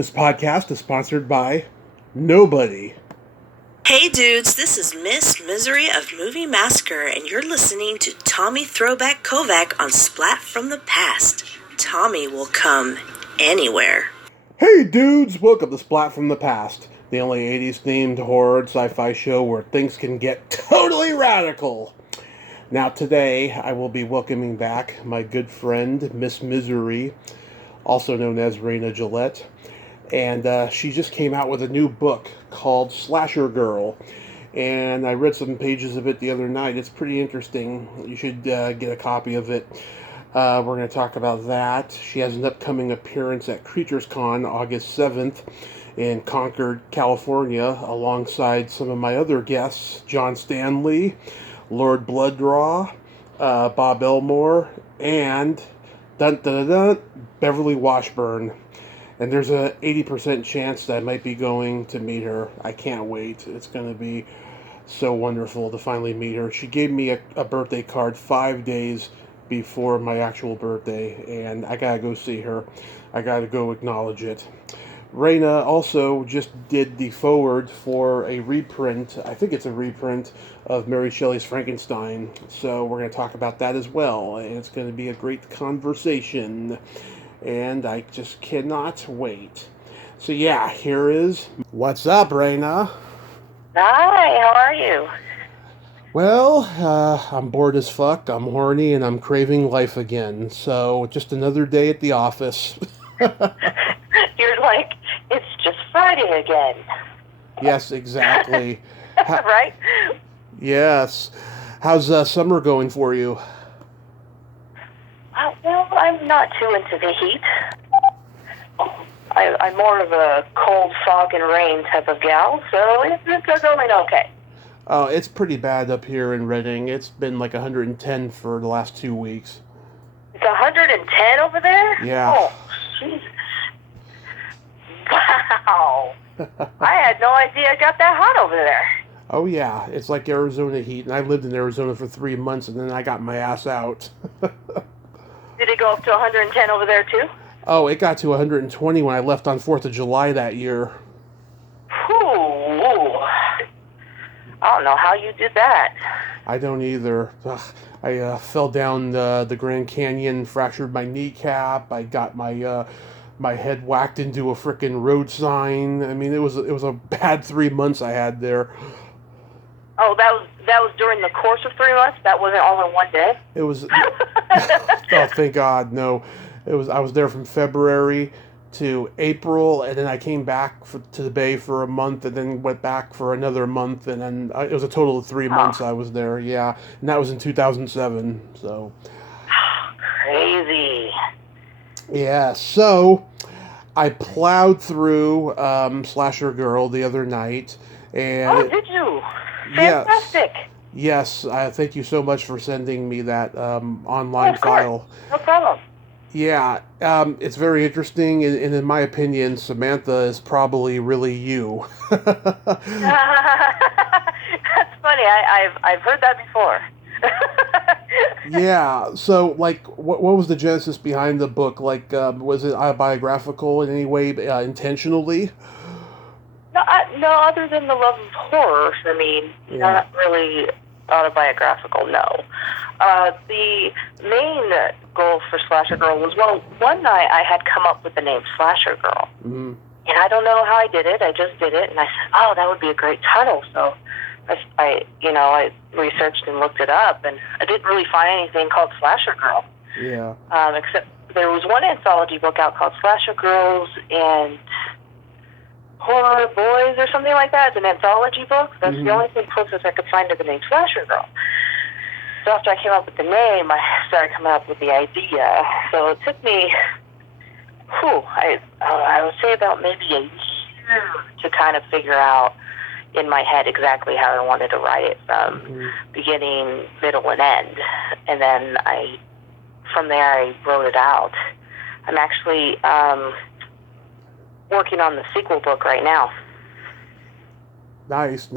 This podcast is sponsored by nobody. Hey dudes, this is Miss Misery of Movie Massacre, and you're listening to Tommy Throwback Kovac on Splat from the Past. Tommy will come anywhere. Hey dudes, welcome to Splat from the Past, the only 80s themed horror and sci-fi show where things can get totally radical. Now today, I will be welcoming back my good friend, Miss Misery, also known as Raina Gillette. And she just came out with a new book called Slasher Girl. And I read some pages of it the other night. It's pretty interesting. You should get a copy of it. We're going to talk about that. She has an upcoming appearance at Creatures Con August 7th in Concord, California, alongside some of my other guests, John Stanley, Lord Blooddraw, Bob Elmore, and Beverly Washburn. And there's a 80% chance that I might be going to meet her. I can't wait. It's going to be so wonderful to finally meet her. She gave me a birthday card 5 days before my actual birthday, and I got to go see her. I got to go acknowledge it. Raina also just did the foreword for a reprint, I think it's a reprint, of Mary Shelley's Frankenstein. So we're going to talk about that as well, and it's going to be a great conversation. And I just cannot wait. So yeah, here is... What's up, Raina? Hi, how are you? Well, I'm bored as fuck, I'm horny, and I'm craving life again. So, just another day at the office. You're like, it's just Friday again. Yes, exactly. Right? Yes. How's summer going for you? Well, I'm not too into the heat. I'm more of a cold, fog, and rain type of gal, so it's going okay. Oh, it's pretty bad up here in Reading. It's been like 110 for the last 2 weeks. It's 110 over there? Yeah. Oh, jeez. Wow. I had no idea it got that hot over there. Oh yeah, it's like Arizona heat, and I lived in Arizona for 3 months, and then I got my ass out. Did it go up to 110 over there, too? Oh, it got to 120 when I left on 4th of July that year. Ooh. I don't know how you did that. I don't either. Ugh, I fell down the Grand Canyon, fractured my kneecap. I got my head whacked into a frickin' road sign. I mean, it was a bad 3 months I had there. Oh, that was during the course of 3 months? That wasn't all in one day? It was... Oh, thank God, no. I was there from February to April, and then I came back to the Bay for a month, and then went back for another month, and then it was a total of 3 months I was there, yeah. And that was in 2007, so... Crazy. Yeah, so I plowed through Slasher Girl the other night, and... Oh, did you? Fantastic. Yes, thank you so much for sending me that online file. No problem. Yeah, it's very interesting, and in my opinion, Samantha is probably really you. That's funny. I've heard that before. Yeah, so, like, what was the genesis behind the book? Like, was it autobiographical in any way, intentionally? No, other than the love of horror for me, not really autobiographical, no. The main goal for Slasher Girl was, well, one night I had come up with the name Slasher Girl. Mm-hmm. And I don't know how I did it. I just did it, and I said, oh, that would be a great title. So I researched and looked it up, and I didn't really find anything called Slasher Girl. Yeah. Except there was one anthology book out called Slasher Girls and Horror Boys or something like that. It's an anthology book. That's the only thing closest I could find to the name Slasher Girl. So after I came up with the name, I started coming up with the idea. So it took me, I would say about maybe a year to kind of figure out in my head exactly how I wanted to write it from beginning, middle, and end. And then from there I wrote it out. I'm actually working on the sequel book right now. Nice.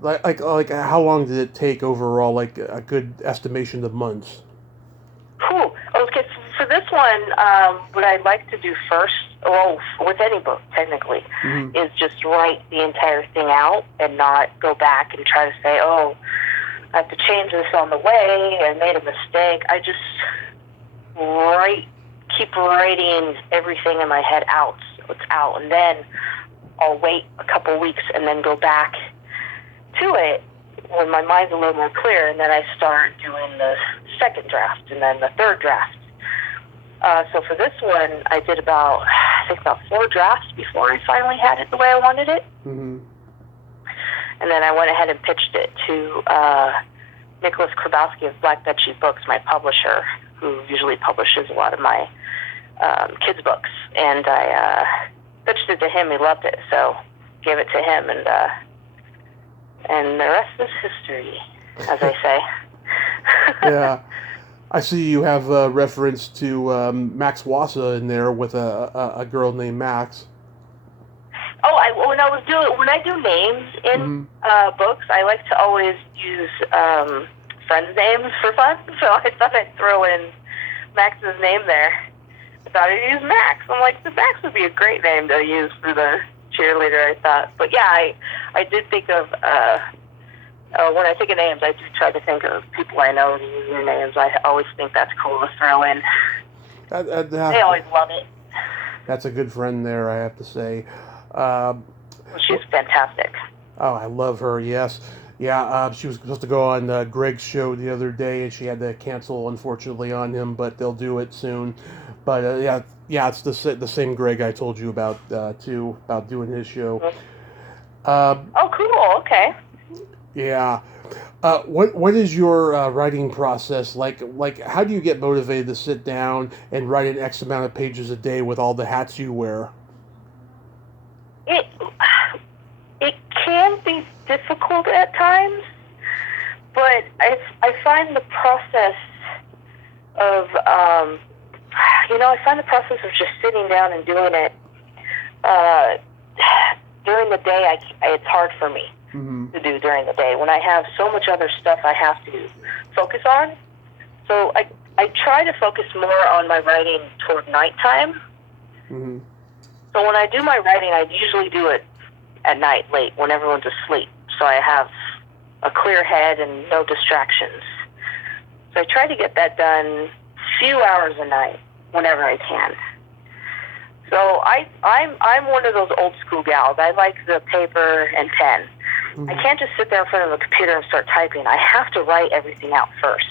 Like how long did it take overall? Like a good estimation of months? Okay, for this one, what I'd like to do first well, with any book, technically, is just write the entire thing out and not go back and try to say, oh, I have to change this on the way, I made a mistake. I just keep writing everything in my head out, so it's out, and then I'll wait a couple weeks and then go back to it when my mind's a little more clear, and then I start doing the second draft and then the third draft. So for this one, I did about 4 drafts before I finally had it the way I wanted it. Mm-hmm. And then I went ahead and pitched it to Nicholas Krabowski of Black Bed Sheet Books, my publisher, who usually publishes a lot of my kids' books. And I pitched it to him. He loved it, so gave it to him, and the rest is history, as I say. Yeah. I see you have a reference to Max Wassa in there with a girl named Max. Oh, when I do names in books, I like to always use friends' names for fun. So I thought I'd throw in Max's name there. I thought I'd use Max. I'm like, Max would be a great name to use for the cheerleader, I thought. But yeah, I did think of, when I think of names, I do try to think of people I know to use their names. I always think that's cool to throw in. They always love it. That's a good friend there, I have to say. She's fantastic. Oh, I love her, yes. Yeah, she was supposed to go on Greg's show the other day, and she had to cancel, unfortunately, on him, but they'll do it soon. But, yeah, it's the same Greg I told you about, too, about doing his show. Oh, cool, okay. Yeah. What is your writing process like? How do you get motivated to sit down and write an X amount of pages a day with all the hats you wear? It can be difficult at times, but I find the process of just sitting down and doing it during the day. It's hard for me to do during the day when I have so much other stuff I have to focus on. So I try to focus more on my writing toward nighttime. Mm-hmm. So when I do my writing, I usually do it at night, late, when everyone's asleep. So I have a clear head and no distractions. So I try to get that done a few hours a night, whenever I can. So I'm one of those old school gals. I like the paper and pen. Mm-hmm. I can't just sit there in front of a computer and start typing. I have to write everything out first.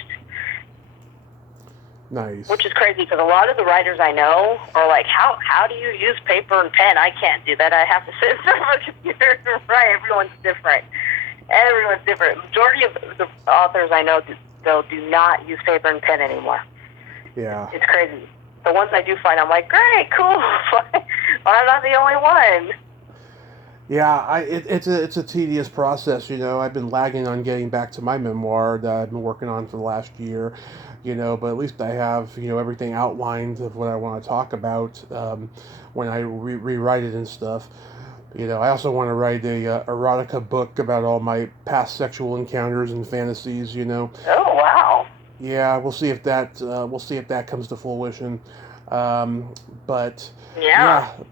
Nice. Which is crazy because a lot of the writers I know are like, how do you use paper and pen? I can't do that. I have to sit in front of a computer and write. Everyone's different. Majority of the authors I know do not use paper and pen anymore. Yeah. It's crazy. The ones I do find, I'm like, great, cool. I'm not the only one. Yeah, it's a tedious process, I've been lagging on getting back to my memoir that I've been working on for the last year, but at least I have, everything outlined of what I want to talk about when I rewrite it and stuff. I also want to write a erotica book about all my past sexual encounters and fantasies, Oh, wow. Yeah, we'll see if that comes to fruition. But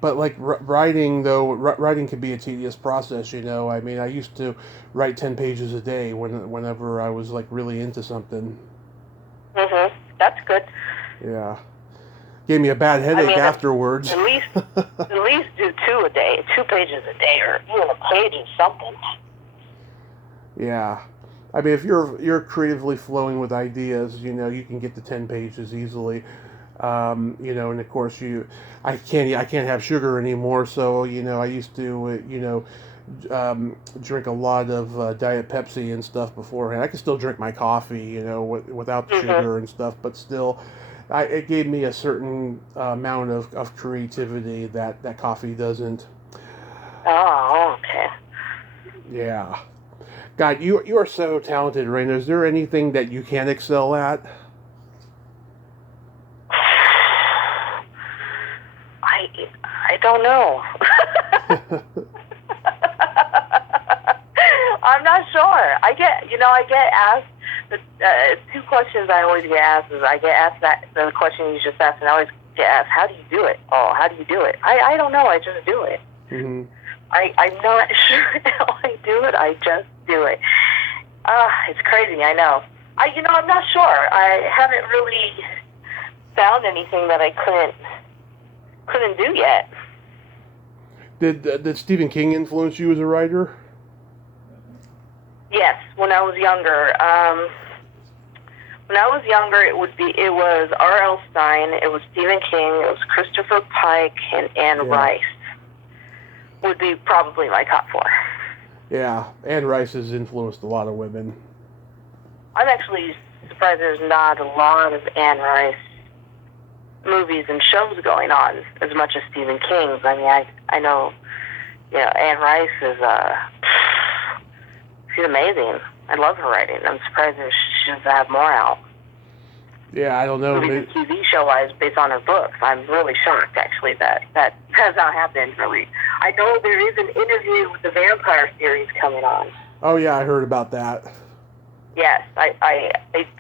like writing can be a tedious process. I mean, I used to write 10 pages a day whenever I was like really into something. Mhm. That's good. Yeah. Gave me a bad headache afterwards. At least do 2 a day, 2 pages a day, or even a page of something. Yeah. I mean, if you're creatively flowing with ideas, you can get to 10 pages easily. And of course I can't have sugar anymore. So, I used to, drink a lot of Diet Pepsi and stuff beforehand. I can still drink my coffee, without the sugar and stuff, but still, it gave me a certain amount of creativity that coffee doesn't. Oh, okay. Yeah. God, you are so talented, Raina. Is there anything that you can excel at? I don't know. I'm not sure. I get asked 2 questions I always get asked is I get asked the question you just asked, and I always to ask, how do you do it? Oh, how do you do it? I don't know. I just do it. Mm-hmm. I'm not sure how I do it. I just do it. It's crazy. I know. I'm not sure. I haven't really found anything that I couldn't do yet. Did Stephen King influence you as a writer? Yes, when I was younger. It was R.L. Stein, it was Stephen King, it was Christopher Pike, and Anne Rice. Would be probably my top 4. Yeah, Anne Rice has influenced a lot of women. I'm actually surprised there's not a lot of Anne Rice movies and shows going on as much as Stephen King's. I mean, I know, Anne Rice is, she's amazing. I love her writing. I'm surprised that she doesn't have more out. Yeah, I don't know. Movies and TV show-wise based on her books. I'm really shocked, actually, that has not happened, really. I know there is an interview with the Vampire series coming on. Oh, yeah, I heard about that. Yes, I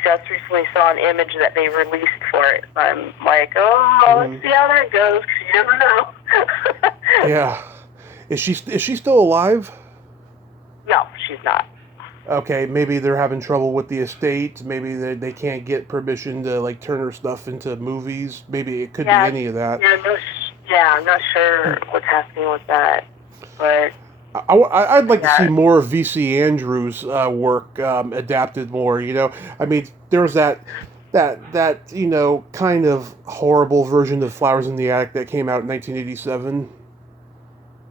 just recently saw an image that they released for it. I'm like, let's see how that goes, 'cause you never know. Yeah. Is she still alive? No, she's not. Okay, maybe they're having trouble with the estate. Maybe they can't get permission to like turn her stuff into movies. Maybe it could be any of that. I'm not sure what's happening with that. But I'd like to see more of V.C. Andrews' work adapted more. I mean, there was that kind of horrible version of Flowers in the Attic that came out in 1987.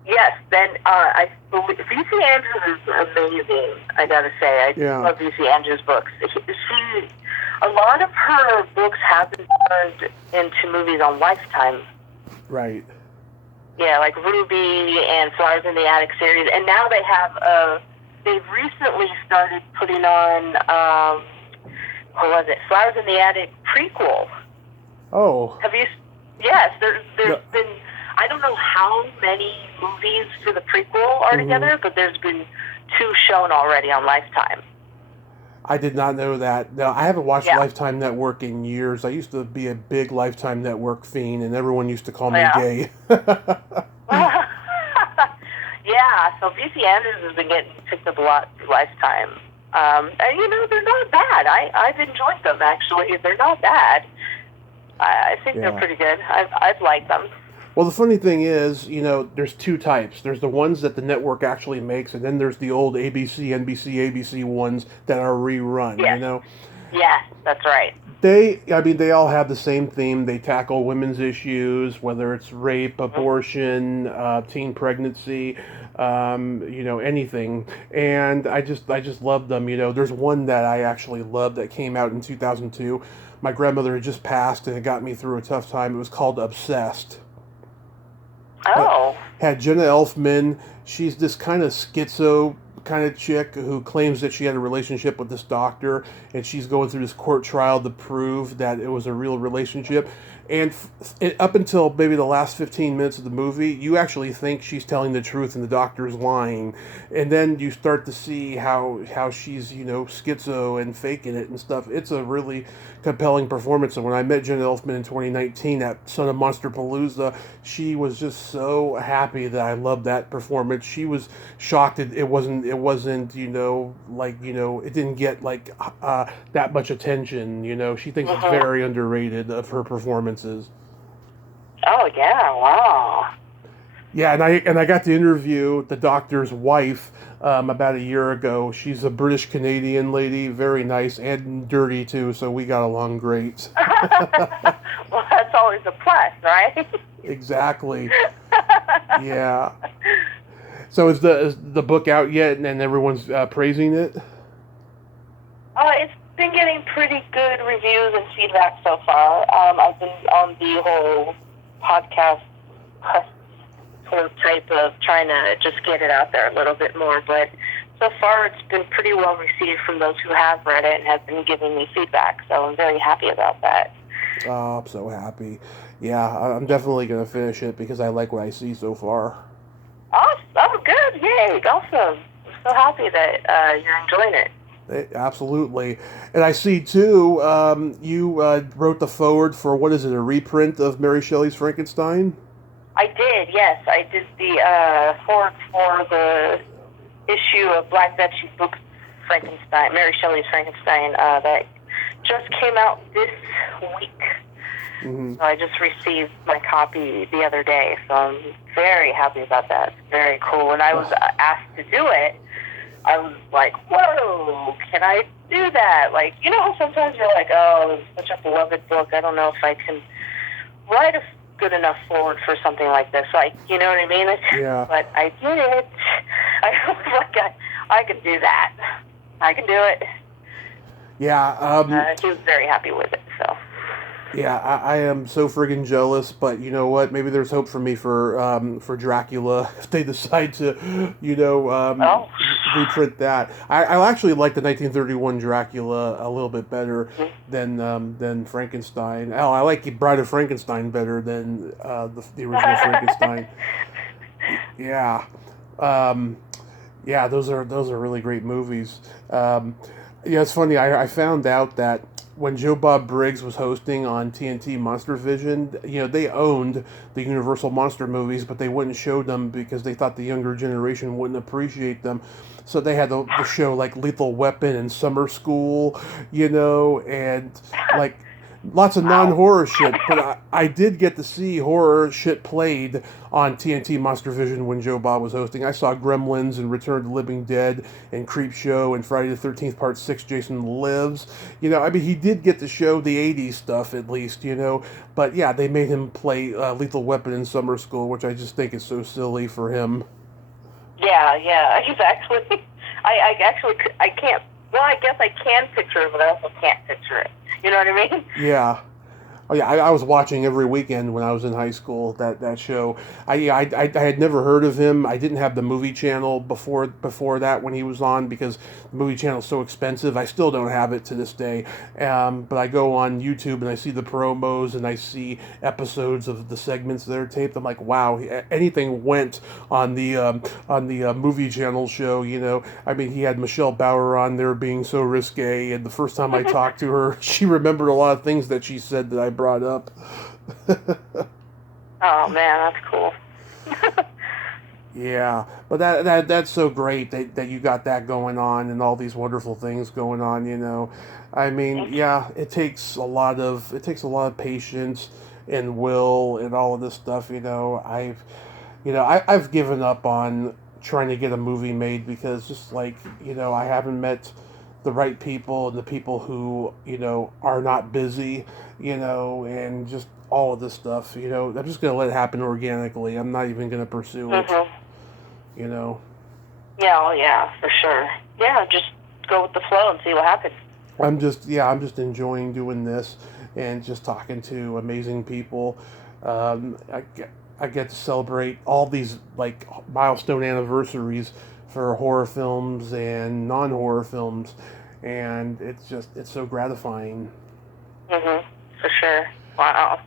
Yes, then I believe V.C. Andrews is amazing. I gotta say, I love V.C. Andrews' books. A lot of her books have been turned into movies on Lifetime. Right. Yeah, like Ruby and Flowers in the Attic series, and now they have they've recently started putting on what was it? Flowers in the Attic prequel. Oh. Have you? Yes, there's been. I don't know how many movies for the prequel are together, but there's been 2 shown already on Lifetime. I did not know that. No, I haven't watched Lifetime Network in years. I used to be a big Lifetime Network fiend, and everyone used to call me gay. Yeah, so V.C. Andrews has been getting picked up a lot through Lifetime. And, they're not bad. I've enjoyed them, actually. They're not bad. I think they're pretty good. I've liked them. Well, the funny thing is, there's 2 types. There's the ones that the network actually makes, and then there's the old ABC, NBC, ABC ones that are rerun, Yeah, that's right. They all have the same theme. They tackle women's issues, whether it's rape, abortion, teen pregnancy, anything. And I just love them. There's one that I actually love that came out in 2002. My grandmother had just passed, and it got me through a tough time. It was called Obsessed. Oh. Had Jenna Elfman. She's this kind of schizo kind of chick who claims that she had a relationship with this doctor, and she's going through this court trial to prove that it was a real relationship. And up until maybe the last 15 minutes of the movie, you actually think she's telling the truth and the doctor's lying. And then you start to see how she's, schizo and faking it and stuff. It's a really compelling performance. And when I met Jenna Elfman in 2019 at Son of Monsterpalooza, she was just so happy that I loved that performance. She was shocked it wasn't, it didn't get that much attention. She thinks it's very underrated of her performances. Oh yeah! Wow. Yeah, and I got to interview the doctor's wife about a year ago. She's a British Canadian lady, very nice and dirty too. So we got along great. Well, that's always a plus, right? Exactly. Yeah. So is the book out yet, and everyone's praising it? It's been getting pretty good reviews and feedback so far. I've been on the whole podcast sort of type of trying to just get it out there a little bit more, but so far it's been pretty well received from those who have read it and have been giving me feedback, so I'm very happy about that. Oh, I'm so happy. Yeah, I'm definitely going to finish it because I like what I see so far. Oh, good. Yay. Awesome. I'm so happy that you're enjoying it. Absolutely. And I see, too, you wrote the foreword for, what is it, a reprint of Mary Shelley's Frankenstein? I did, yes. I did the forward for the issue of Black Betsy's book, Frankenstein, Mary Shelley's Frankenstein, that just came out this week. Mm-hmm. So I just received my copy the other day, so I'm very happy about that. It's very cool. When I was asked to do it, I was like, whoa, can I do that? Like, you know, sometimes you're like, oh, it's such a beloved book. I don't know if I can write a good enough forward for something like this. Like, you know what I mean? Yeah. But I did it. I was like, I can do that. I can do it. Yeah. He was very happy with it, so. Yeah, I am so friggin' jealous, but you know what? Maybe there's hope for me for Dracula if they decide to, reprint that. I actually like the 1931 Dracula a little bit better than Frankenstein. Hell, I like Bride of Frankenstein better than the original Frankenstein. Yeah, yeah, those are really great movies. It's funny. I found out that when Joe Bob Briggs was hosting on TNT Monster Vision, they owned the Universal Monster movies, but they wouldn't show them because they thought the younger generation wouldn't appreciate them. So they had the show like Lethal Weapon and Summer School, and like lots of non-horror shit. But I did get to see horror shit played on TNT Monster Vision when Joe Bob was hosting. I saw Gremlins and Return of the Living Dead and Creepshow and Friday the 13th Part 6 Jason Lives. He did get to show the 80s stuff at least, But yeah, they made him play Lethal Weapon in Summer School, which I just think is so silly for him. Yeah, he's actually, I can't, well, I guess I can picture it, but I also can't picture it. You know what I mean? Yeah. Oh yeah, I was watching every weekend when I was in high school that show. I had never heard of him. I didn't have the movie channel before that when he was on because the movie channel is so expensive. I still don't have it to this day. But I go on YouTube and I see the promos and I see episodes of the segments that are taped. I'm like, wow, anything went on the movie channel show. He had Michelle Bauer on there being so risque, and the first time I talked to her, she remembered a lot of things that she said that I brought up. Oh man, that's cool. Yeah, but that's so great that you got that going on and all these wonderful things going on. Yeah, it takes a lot of patience and will and all of this stuff. I've given up on trying to get a movie made because just like I haven't met the right people and the people who are not busy, and just all of this stuff. I'm just gonna let it happen organically. I'm not even gonna pursue it. Yeah, well, yeah, for sure. Yeah, just go with the flow and see what happens. I'm just enjoying doing this and just talking to amazing people. I get to celebrate all these like milestone anniversaries for horror films and non-horror films, and it's so gratifying. For sure. Wow.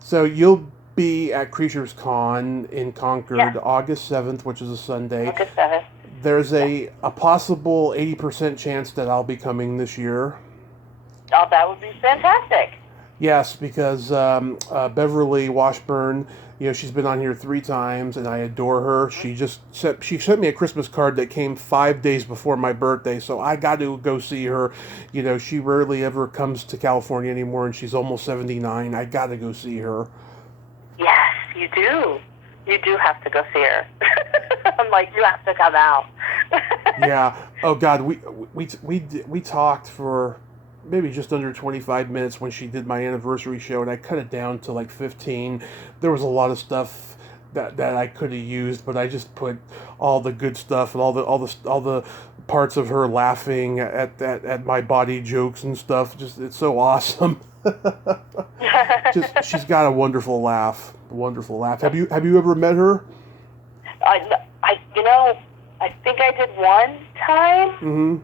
So you'll be at Creatures Con in Concord August 7th, which is a Sunday. August 7th. There's a possible 80% chance that I'll be coming this year. Oh, that would be fantastic. Yes, because Beverly Washburn, she's been on here 3 times, and I adore her. She sent me a Christmas card that came 5 days before my birthday, so I got to go see her. She rarely ever comes to California anymore, and she's almost 79. I got to go see her. Yes, you do. You do have to go see her. I'm like, you have to come out. Yeah. Oh God, we talked for maybe just under 25 minutes when she did my anniversary show, and I cut it down to like 15. There was a lot of stuff that I could have used, but I just put all the good stuff and all the parts of her laughing at my body jokes and stuff. Just it's so awesome. She's got a wonderful laugh. Have you ever met her? I think I did one time. Mm-hmm.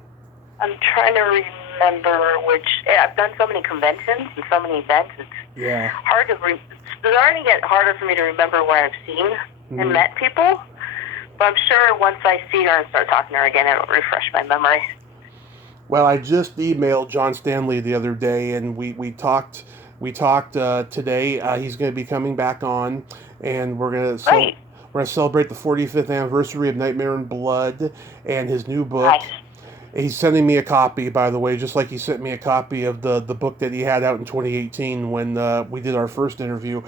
I'm trying to remember which. I've done so many conventions and so many events. It's hard to. It's starting to get harder for me to remember where I've seen and met people. But I'm sure once I see her and start talking to her again, it'll refresh my memory. Well, I just emailed John Stanley the other day, and we talked. We talked today. He's going to be coming back on, and Great. we're going to celebrate the 45th anniversary of Nightmare in Blood and his new book. Nice. He's sending me a copy, by the way, just like he sent me a copy of the book that he had out in 2018 when we did our first interview.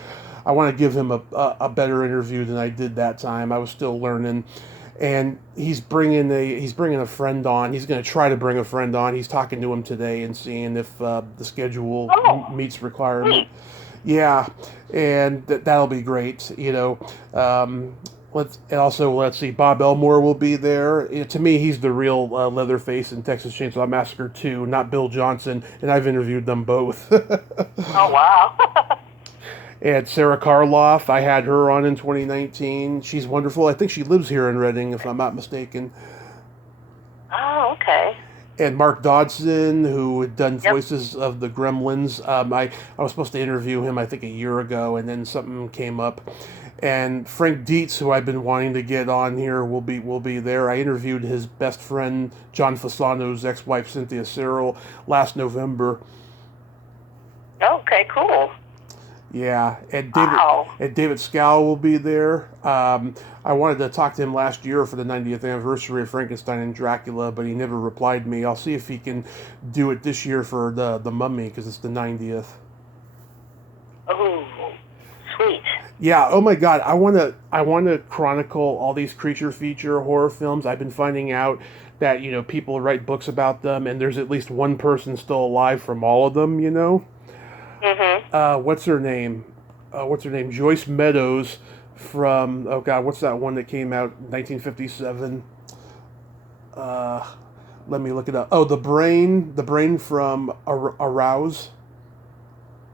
I want to give him a better interview than I did that time. I was still learning. And he's bringing a friend on. He's going to try to bring a friend on. He's talking to him today and seeing if the schedule meets requirement. Yeah, and that'll be great. Let's see. Bob Elmore will be there. To me, he's the real Leatherface in Texas Chainsaw Massacre 2, not Bill Johnson. And I've interviewed them both. Oh wow. And Sarah Karloff, I had her on in 2019. She's wonderful. I think she lives here in Reading, if I'm not mistaken. Oh, okay. And Mark Dodson, who had done voices of the Gremlins. I was supposed to interview him, I think, a year ago, and then something came up. And Frank Dietz, who I've been wanting to get on here, will be there. I interviewed his best friend, John Fasano's ex-wife, Cynthia Cyril, last November. Okay, cool. Yeah, and Wow. David Scow will be there. I wanted to talk to him last year for the 90th anniversary of Frankenstein and Dracula, but he never replied to me. I'll see if he can do it this year for the Mummy, because it's the 90th. Oh, sweet. Yeah. Oh my God. I want to chronicle all these creature feature horror films. I've been finding out that people write books about them, and there's at least one person still alive from all of them. Mm-hmm. What's her name? Joyce Meadows from, oh God, what's that one that came out in 1957? Let me look it up. Oh, the brain from Arouse.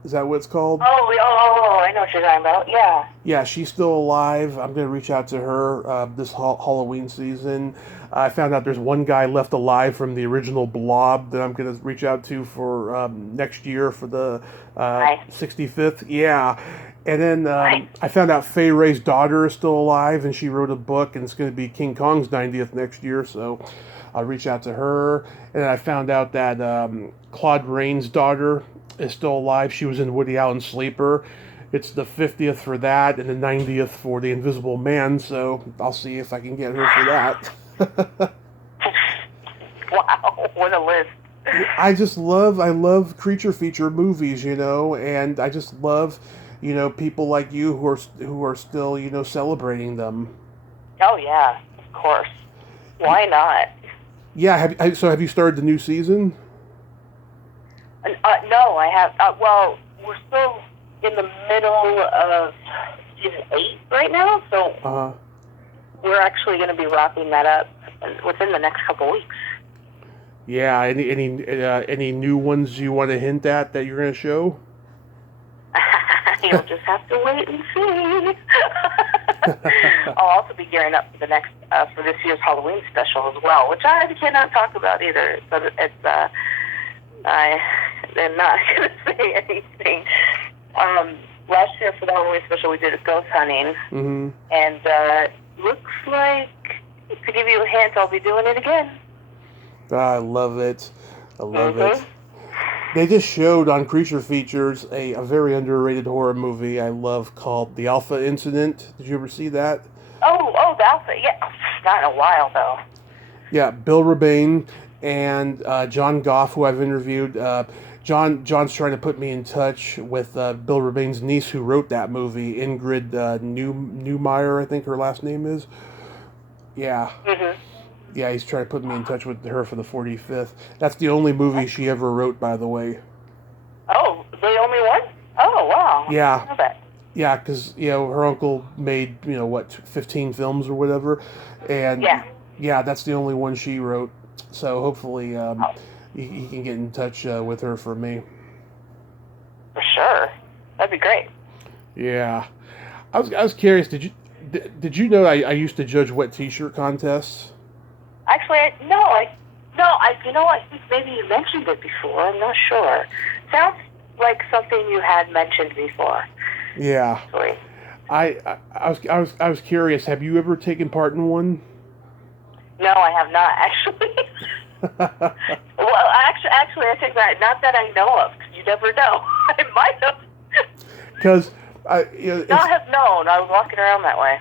Is that what it's called? Oh, I know what you're talking about. Yeah. Yeah, she's still alive. I'm going to reach out to her this Halloween season. I found out there's one guy left alive from the original Blob that I'm going to reach out to for next year for the 65th. Yeah. And then I found out Fay Ray's daughter is still alive, and she wrote a book, and it's going to be King Kong's 90th next year, so I'll reach out to her. And then I found out that Claude Rains' daughter is still alive. She was in Woody Allen's Sleeper. It's the 50th for that, and the 90th for The Invisible Man, so I'll see if I can get her for that. Wow, what a list. I love creature feature movies, and I just love, people like you who are still, celebrating them. Oh yeah, of course. Why not? Yeah, have you started the new season? No, I have. Well, we're still in the middle of season 8 right now, so we're actually going to be wrapping that up within the next couple weeks. Yeah, any new ones you want to hint at that you're going to show? You'll just have to wait and see. I'll also be gearing up for the next for this year's Halloween special as well, which I cannot talk about either. So it's I'm not going to say anything. Last year for the Halloween special, we did a ghost hunting, and looks like, to give you a hint, I'll be doing it again. I love it. I love it. They just showed on Creature Features a very underrated horror movie I love called The Alpha Incident. Did you ever see that? Oh, the Alpha, yeah. Not in a while, though. Yeah, Bill Rebane and John Goff, who I've interviewed. John's trying to put me in touch with Bill Rebane's niece who wrote that movie, Ingrid Newmeyer, I think her last name is. Yeah. Yeah, he's trying to put me in touch with her for the 45th. That's the only movie she ever wrote, by the way. Oh, the only one? Oh, wow. Yeah. I didn't know that. Yeah, because, her uncle made, 15 films or whatever. And, yeah, that's the only one she wrote. So hopefully he can get in touch with her for me. For sure. That'd be great. Yeah. I was curious, did you know I used to judge wet t-shirt contests? Actually, I think maybe you mentioned it before. I'm not sure. Sounds like something you had mentioned before. Yeah. Actually. I was curious. Have you ever taken part in one? No, I have not actually. Well, Actually, I take that. Not that I know of, because you never know. I might have Because not have known. I was walking around that way.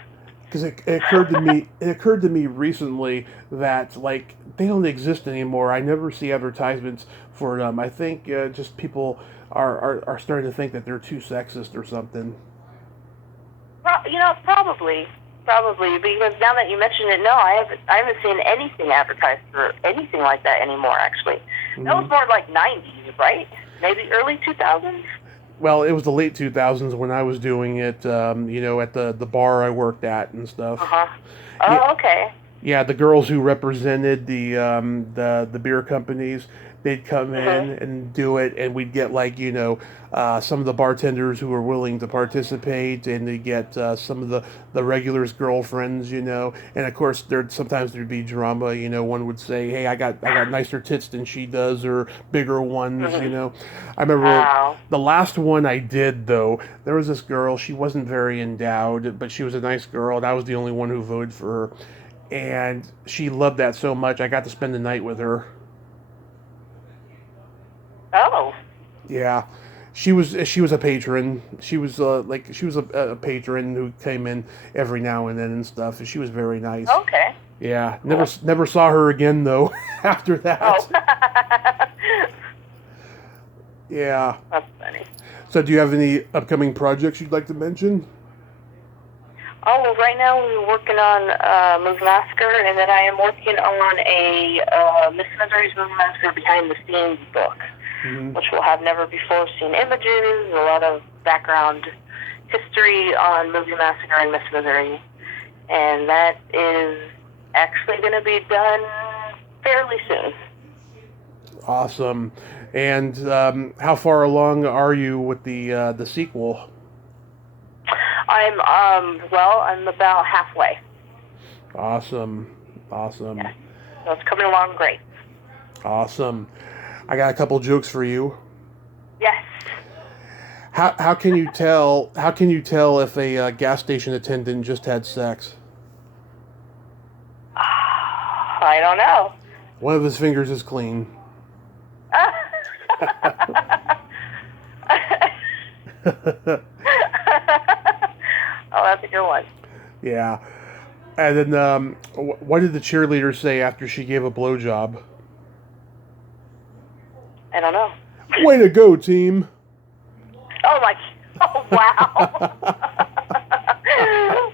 because it occurred to me. It occurred to me recently that like they don't exist anymore. I never see advertisements for them. I think just people are starting to think that they're too sexist or something. Probably, because now that you mention it, no, I haven't seen anything advertised for anything like that anymore. Actually, that was more like '90s, right? Maybe early 2000s. Well, it was the late 2000s when I was doing it. At the bar I worked at and stuff. Oh, yeah. Okay. Yeah, the girls who represented the beer companies, they'd come in and do it, and we'd get some of the bartenders who were willing to participate, and they'd get some of the regulars' girlfriends, and of course sometimes there'd be drama. One would say, "Hey, I got nicer tits than she does," or bigger ones. I remember the last one I did though. There was this girl. She wasn't very endowed, but she was a nice girl, and I was the only one who voted for her. And she loved that so much, I got to spend the night with her. Oh. Yeah, she was a patron. She was a patron who came in every now and then and stuff. And she was very nice. Okay. Yeah, never saw her again though after that. Oh. Yeah. That's funny. So, do you have any upcoming projects you'd like to mention? Oh, well, right now we're working on Movie Massacre, and then I am working on a Miss Missouri's Movie Massacre behind the scenes book, which will have never before seen images, a lot of background history on Movie Massacre and Miss Missouri, and that is actually going to be done fairly soon. Awesome. And how far along are you with the sequel? I'm about halfway. Awesome. Yeah. So it's coming along great. Awesome. I got a couple jokes for you. Yes. How can you tell? How can you tell if a gas station attendant just had sex? I don't know. One of his fingers is clean. Oh, that's a good one. Yeah. And then, what did the cheerleader say after she gave a blowjob? I don't know. Way to go, team! Oh, wow.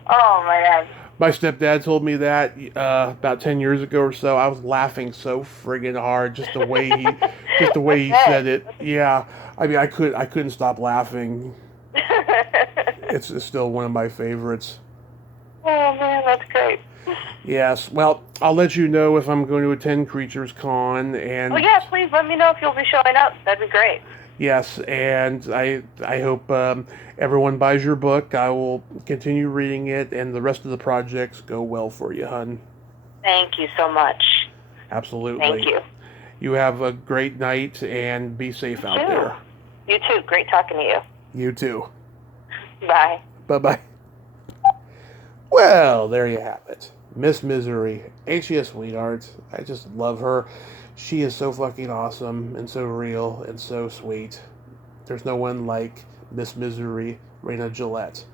Oh, man. My stepdad told me that about 10 years ago or so. I was laughing so friggin' hard just the way he said it. Yeah, I mean, I couldn't stop laughing. It's still one of my favorites. Oh, man, that's great. Yes. Well, I'll let you know if I'm going to attend Creatures Con, and Well, yeah, please let me know if you'll be showing up. That'd be great. yes, and I hope everyone buys your book. I will continue reading it, and the rest of the projects go well for you, hun. Thank you so much. Absolutely. Thank you. You have a great night, and be safe out there. You too. Great talking to you. You too. Bye. Bye-bye. Well, there you have it. Miss Misery. Ain't she a sweetheart? I just love her. She is so fucking awesome and so real and so sweet. There's no one like Miss Misery, Raina Gillette.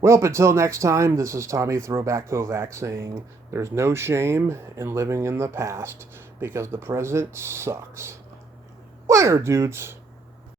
Well, up until next time, this is Tommy Throwback Kovac saying, there's no shame in living in the past because the present sucks. Later, dudes.